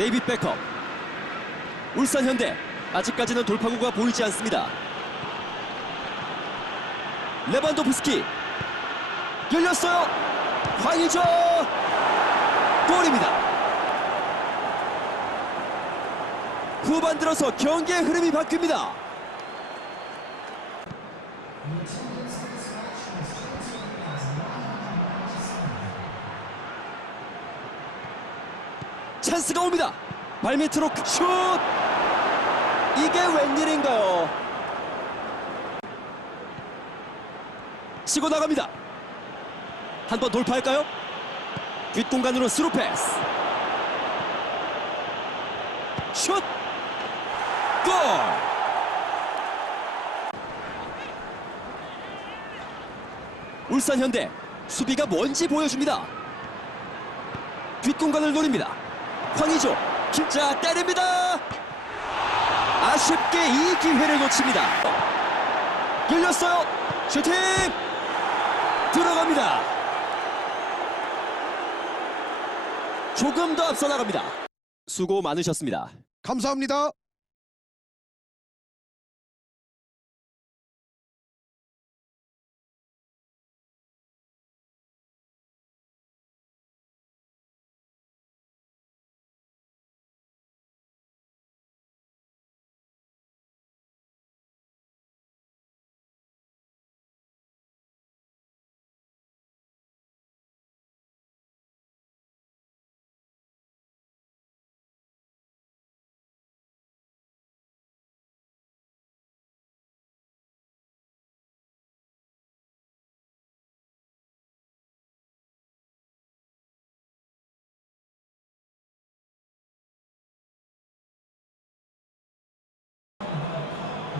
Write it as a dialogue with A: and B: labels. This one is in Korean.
A: 데이빗 베컴. 울산 현대 아직까지는 돌파구가 보이지 않습니다. 레반도프스키. 열렸어요. 황의조! 골입니다. 후반 들어서 경기의 흐름이 바뀝니다 찬스가 옵니다. 발밑으로 슛! 이게 웬일인가요? 치고 나갑니다. 한 번 돌파할까요? 뒷공간으로 스루 패스. 슛! 골! 울산 현대 수비가 뭔지 보여줍니다. 뒷공간을 노립니다. 황의조 김자 때립니다. 아쉽게 이 기회를 놓칩니다. 열렸어요. 슈팅 들어갑니다. 조금 더 앞서 나갑니다. 수고 많으셨습니다.
B: 감사합니다.